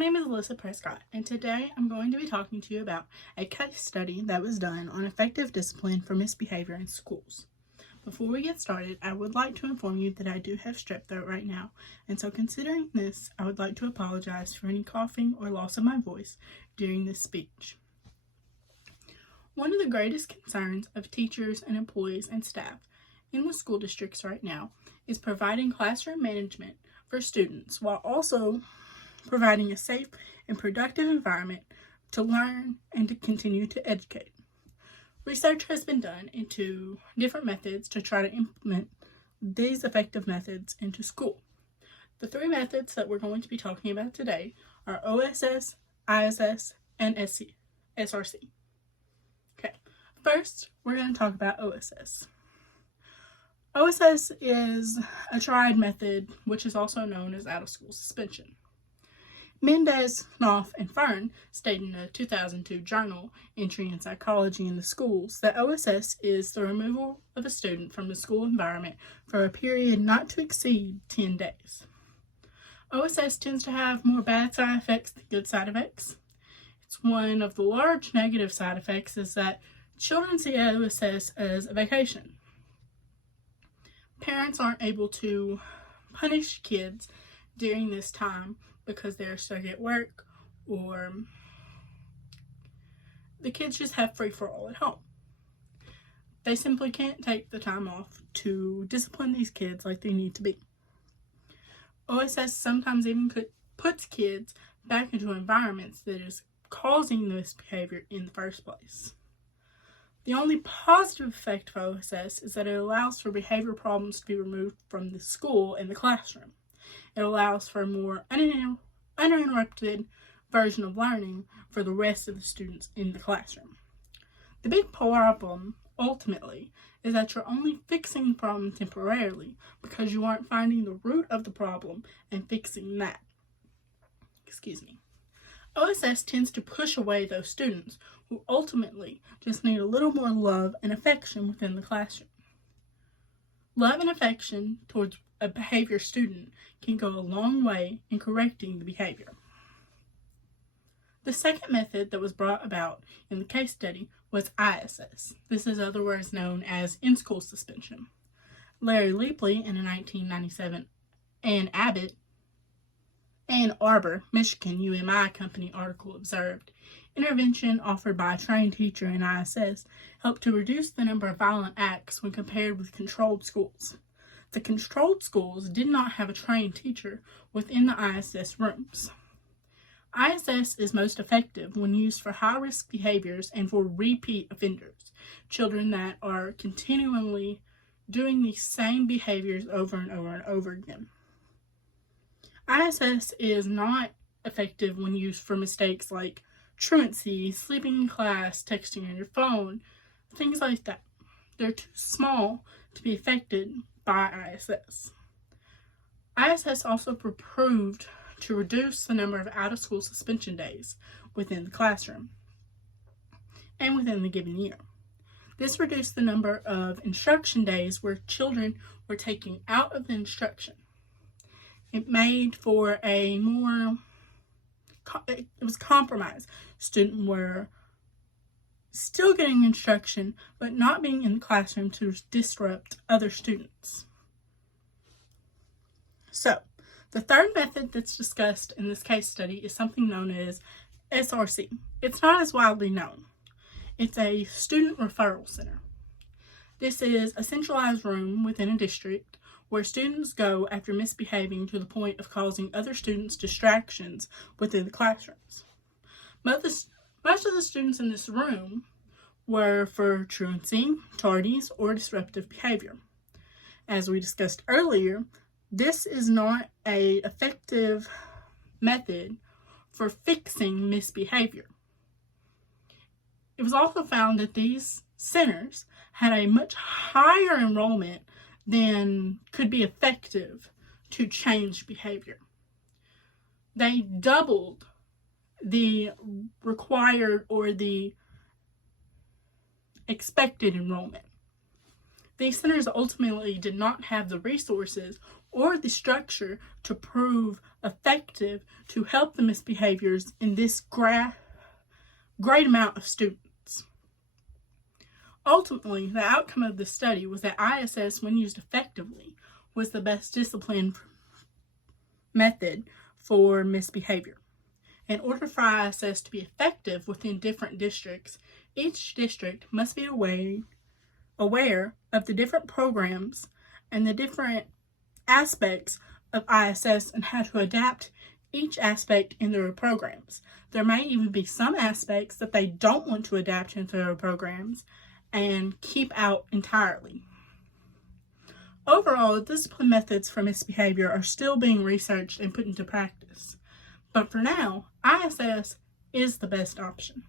name is Alyssa Prescott, and today I'm going to be talking to you about a case study that was done on effective discipline for misbehavior in schools. Before we get started, I would like to inform you that I do have strep throat right now, and so considering this, I would like to apologize for any coughing or loss of my voice during this speech. One of the greatest concerns of teachers and employees and staff in the school districts right now is providing classroom management for students while also providing a safe and productive environment to learn and to continue to educate. Research has been done into different methods to try to implement these effective methods into school. The three methods that we're going to be talking about today are OSS, ISS, and SRC. Okay, first we're going to talk about OSS. OSS is a tried method, which is also known as out-of-school suspension. Mendez, Knopf, and Fern stated in a 2002 journal entry in Psychology in the Schools that OSS is the removal of a student from the school environment for a period not to exceed 10 days. OSS tends to have more bad side effects than good side effects. It's one of the large negative side effects is that children see OSS as a vacation. Parents aren't able to punish kids during this time because they're stuck at work, or the kids just have free-for-all at home. They simply can't take the time off to discipline these kids like they need to be. OSS sometimes even puts kids back into environments that is causing this behavior in the first place. The only positive effect of OSS is that it allows for behavior problems to be removed from the school and the classroom. It allows for a more uninterrupted version of learning for the rest of the students in the classroom. The big problem, ultimately, is that you're only fixing the problem temporarily because you aren't finding the root of the problem and fixing that. OSS tends to push away those students who ultimately just need a little more love and affection within the classroom. Love and affection towards a behavior student can go a long way in correcting the behavior. The second method that was brought about in the case study was ISS. This is otherwise known as in-school suspension. Larry Leapley in a 1997 Ann Arbor, Michigan UMI Company article observed, intervention offered by a trained teacher in ISS helped to reduce the number of violent acts when compared with controlled schools. The controlled schools did not have a trained teacher within the ISS rooms. ISS is most effective when used for high-risk behaviors and for repeat offenders, children that are continually doing these same behaviors over and over and over again. ISS is not effective when used for mistakes like truancy, sleeping in class, texting on your phone, things like that. They're too small to be affected by ISS. ISS also proved to reduce the number of out-of-school suspension days within the classroom and within the given year. This reduced the number of instruction days where children were taken out of the instruction. It made for it was compromise. Students were still getting instruction, but not being in the classroom to disrupt other students. So, the third method that's discussed in this case study is something known as SRC. It's not as widely known. It's a student referral center. This is a centralized room within a district where students go after misbehaving to the point of causing other students distractions within the classrooms. Most of the students in this room were for truancy, tardies, or disruptive behavior. As we discussed earlier, this is not an effective method for fixing misbehavior. It was also found that these centers had a much higher enrollment than could be effective to change behavior. They doubled the required or the expected enrollment. These centers ultimately did not have the resources or the structure to prove effective to help the misbehaviors in this great amount of students. Ultimately, the outcome of the study was that ISS, when used effectively, was the best discipline method for misbehavior. In order for ISS to be effective within different districts, each district must be aware of the different programs and the different aspects of ISS and how to adapt each aspect in their programs. There may even be some aspects that they don't want to adapt into their programs and keep out entirely. Overall, discipline methods for misbehavior are still being researched and put into practice. But for now, ISS is the best option.